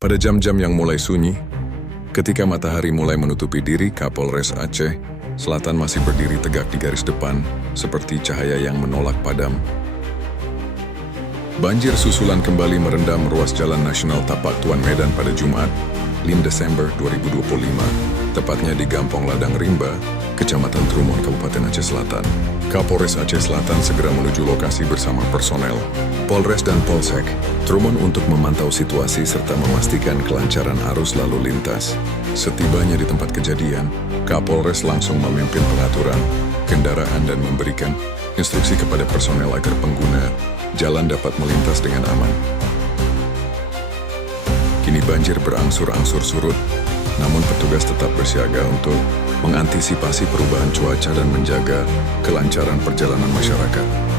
Pada jam-jam yang mulai sunyi, ketika matahari mulai menutupi diri, Kapolres Aceh Selatan masih berdiri tegak di garis depan, seperti cahaya yang menolak padam. Banjir susulan kembali merendam ruas Jalan Nasional Tapak Tuan Medan pada Jumat, 5 Desember 2025, tepatnya di Gampong Ladang Rimba, Kecamatan Trumon, Kabupaten Aceh Selatan. Kapolres Aceh Selatan segera menuju lokasi bersama personel Polres dan Polsek Trumon untuk memantau situasi serta memastikan kelancaran arus lalu lintas. Setibanya di tempat kejadian, Kapolres langsung memimpin pengaturan kendaraan dan memberikan instruksi kepada personel agar pengguna jalan dapat melintas dengan aman. Kini banjir berangsur-angsur surut, namun petugas tetap bersiaga untuk mengantisipasi perubahan cuaca dan menjaga kelancaran perjalanan masyarakat.